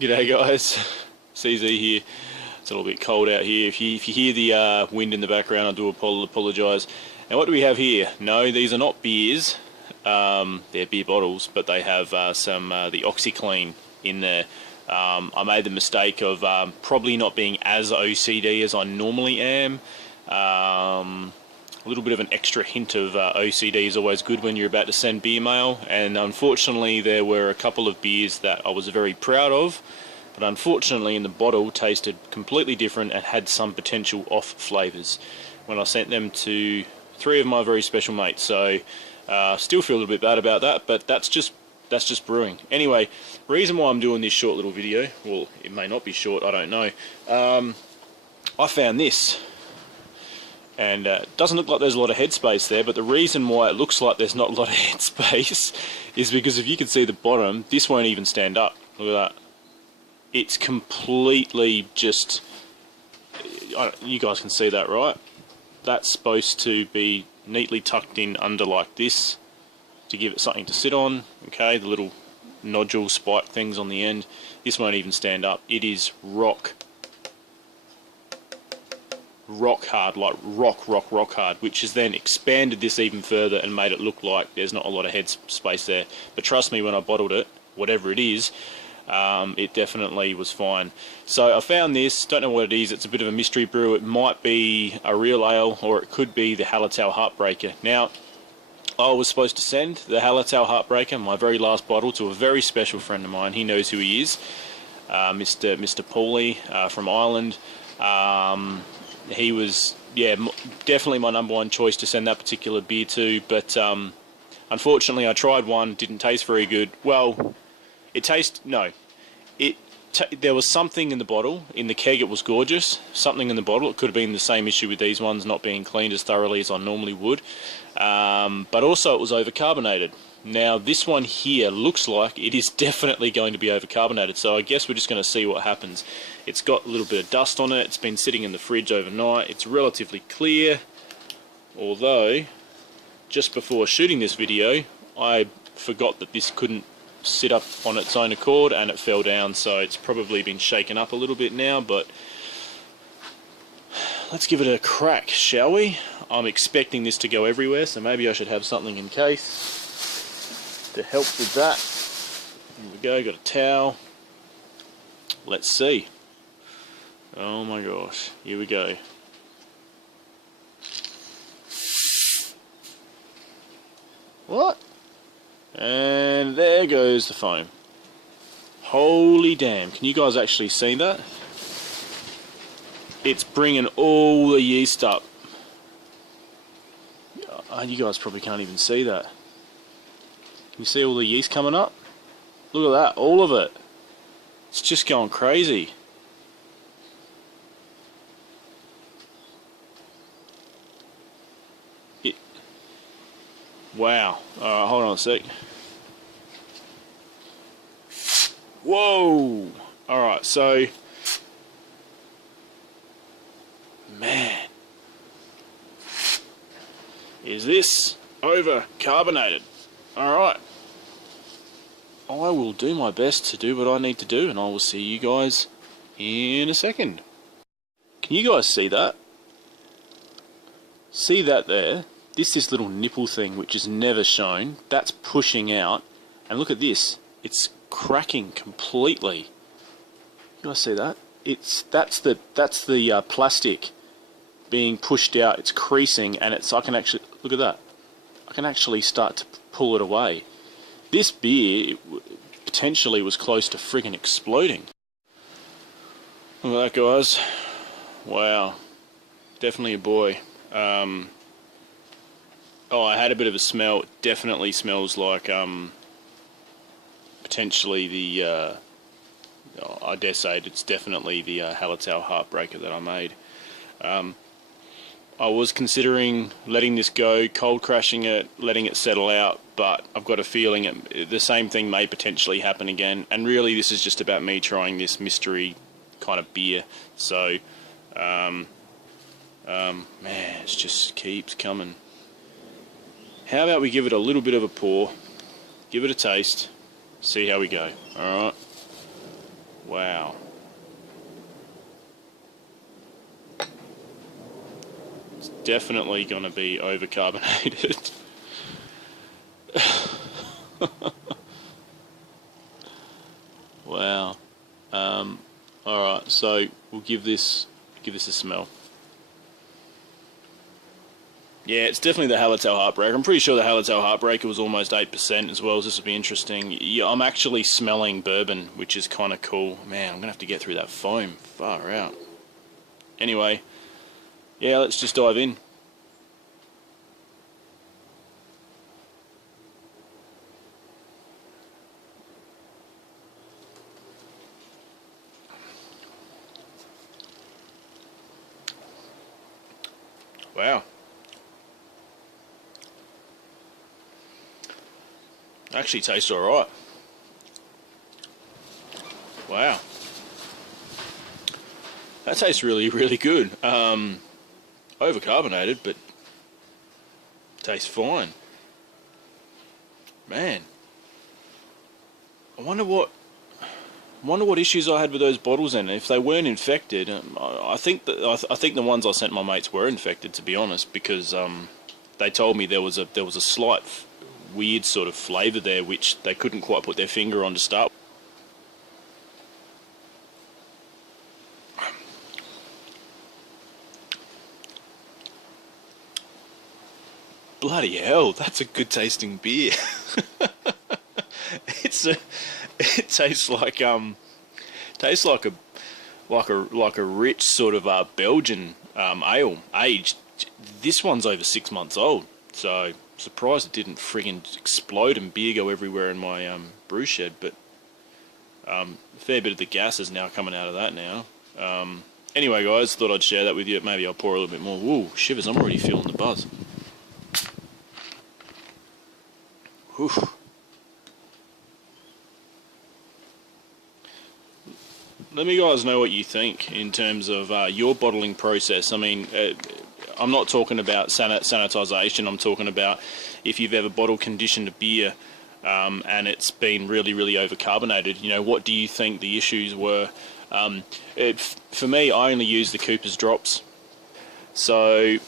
G'day guys, CZ here. It's a little bit cold out here. If you hear the wind in the background, I do apologise. And what do we have here? No, these are not beers. They're beer bottles, but they have the OxyClean in there. I made the mistake of probably not being as OCD as I normally am. A little bit of an extra hint of OCD is always good when you're about to send beer mail, and unfortunately there were a couple of beers that I was very proud of, but unfortunately in the bottle tasted completely different and had some potential off flavours when I sent them to 3 of my very special mates. So still feel a little bit bad about that, but that's just brewing. Anyway, reason why I'm doing this short little video, well, it may not be short, I don't know. I found this. And it doesn't look like there's a lot of headspace there, but the reason why it looks like there's not a lot of headspace is because if you can see the bottom, this won't even stand up. Look at that. It's completely just... you guys can see that, right? That's supposed to be neatly tucked in under like this to give it something to sit on. Okay, the little nodule spike things on the end. This won't even stand up. It is rock hard, like rock hard, which has then expanded this even further and made it look like there's not a lot of head space there. But trust me, when I bottled it, whatever it is, it definitely was fine. So I found this, don't know what it is, it's a bit of a mystery brew. It might be a real ale, or it could be the Hallertau Heartbreaker. Now, I was supposed to send the Hallertau Heartbreaker, my very last bottle, to a very special friend of mine. He knows who he is, Mr. Paulie from Ireland. He was, yeah, definitely my -- choice to send that particular beer to, but unfortunately I tried one, didn't taste very good. Well, there was something in the bottle. In the keg it was gorgeous, something in the bottle. It could have been the same issue with these ones not being cleaned as thoroughly as I normally would, but also it was overcarbonated. Now this one here looks like it is definitely going to be overcarbonated, so I guess we're just going to see what happens. It's got a little bit of dust on it, it's been sitting in the fridge overnight, it's relatively clear, although just before shooting this video I forgot that this couldn't sit up on its own accord and it fell down, so it's probably been shaken up a little bit now, but let's give it a crack, shall we? I'm expecting this to go everywhere, so maybe I should have something in case to help with that. Here we go, got a towel. Let's see. Oh my gosh, here we go. What? And there goes the foam. Holy damn, can you guys actually see that? It's bringing all the yeast up. You guys probably can't even see that. You see all the yeast coming up? Look at that, all of it. It's just going crazy. Wow. Alright, hold on a sec. Whoa! Alright, so... man. Is this over carbonated? Alright. I will do my best to do what I need to do, and I will see you guys in a second. Can you guys see that? See that there? This little nipple thing which is never shown, that's pushing out, and look at this, it's cracking completely. You guys see that? That's the plastic being pushed out, it's creasing, and I can actually, look at that, I can actually start to pull it away. This beer potentially was close to friggin' exploding. Look at that, guys. Wow. Definitely a boy. Oh, I had a bit of a smell. It definitely smells like potentially the I dare say it's definitely the Hallertau Heartbreaker that I made. I was considering letting this go, cold crashing it, letting it settle out, but I've got a feeling the same thing may potentially happen again, and really this is just about me trying this mystery kind of beer. So man, it just keeps coming. How about we give it a little bit of a pour, give it a taste, see how we go. Alright. Wow. It's definitely going to be overcarbonated. Wow. Alright, so we'll give this a smell. Yeah, it's definitely the Hallertau Heartbreaker. I'm pretty sure the Hallertau Heartbreaker was almost 8% as well. This will be interesting. Yeah, I'm actually smelling bourbon, which is kind of cool. Man, I'm going to have to get through that foam. Far out. Anyway, yeah, let's just dive in. Wow. Actually tastes alright. Wow. That tastes really, really good. Overcarbonated, but tastes fine. Man. I wonder what issues I had with those bottles then. If they weren't infected, I think the ones I sent my mates were infected, to be honest, because they told me there was a slight weird sort of flavour there which they couldn't quite put their finger on to start. Bloody hell, that's a good tasting beer. It tastes like a rich sort of Belgian ale aged. This one's over 6 months old, so surprised it didn't friggin' explode and beer go everywhere in my brew shed. But a fair bit of the gas is now coming out of that now. Anyway, guys, thought I'd share that with you. Maybe I'll pour a little bit more. Woo, shivers! I'm already feeling the buzz. Whew. Let me guys know what you think in terms of your bottling process. I mean, I'm not talking about sanitization. I'm talking about if you've ever bottle conditioned a beer and it's been really, really overcarbonated. You know, what do you think the issues were? For me, I only use the Cooper's drops. So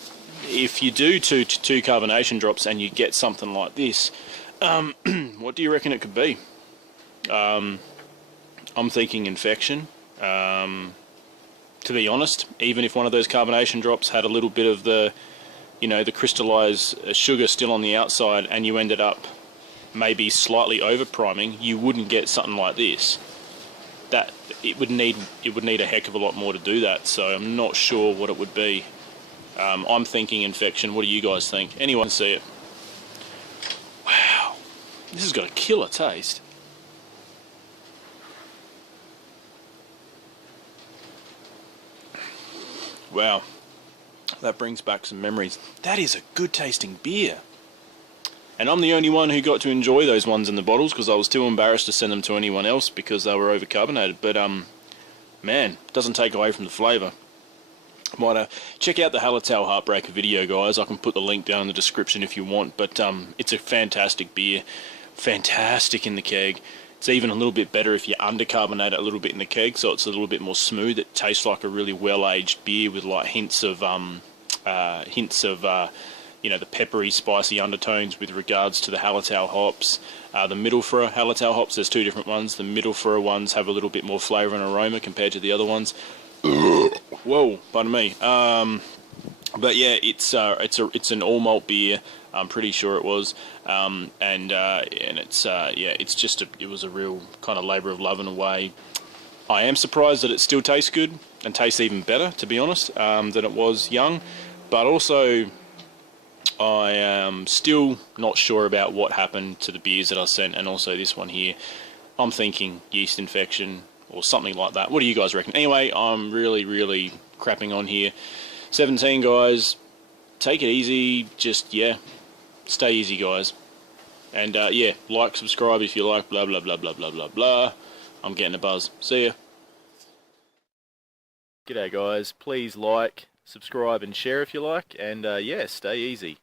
if you do two carbonation drops and you get something like this, what do you reckon it could be? I'm thinking infection. To be honest, even if one of those carbonation drops had a little bit of the, you know, the crystallized sugar still on the outside, and you ended up maybe slightly over priming, you wouldn't get something like this. That it would need a heck of a lot more to do that. So I'm not sure what it would be. I'm thinking infection. What do you guys think? Anyone see it? Wow, this has got a killer taste. Wow, that brings back some memories. That is a good tasting beer. And I'm the only one who got to enjoy those ones in the bottles because I was too embarrassed to send them to anyone else because they were overcarbonated. But man, doesn't take away from the flavour. Might check out the Hallertau Heartbreaker video, guys. I can put the link down in the description if you want. But it's a fantastic beer. Fantastic in the keg. It's even a little bit better if you undercarbonate it a little bit in the keg, so it's a little bit more smooth. It tastes like a really well-aged beer with like hints of you know, the peppery, spicy undertones with regards to the Hallertau hops. The Mittelfrüh Hallertau hops, there's two different ones. The Mittelfrüh ones have a little bit more flavour and aroma compared to the other ones. Whoa, pardon me. But yeah, it's an all malt beer. I'm pretty sure it was, and it's yeah, it was a real kind of labour of love in a way. I am surprised that it still tastes good and tastes even better, to be honest, than it was young. But also, I am still not sure about what happened to the beers that I sent, and also this one here. I'm thinking yeast infection or something like that. What do you guys reckon? Anyway, I'm really, really crapping on here. 17, guys. Take it easy. Just, yeah, stay easy, guys. And, yeah, like, subscribe if you like, blah, blah, blah, blah, blah, blah, blah. I'm getting a buzz. See ya. G'day, guys. Please like, subscribe, and share if you like. And, yeah, stay easy.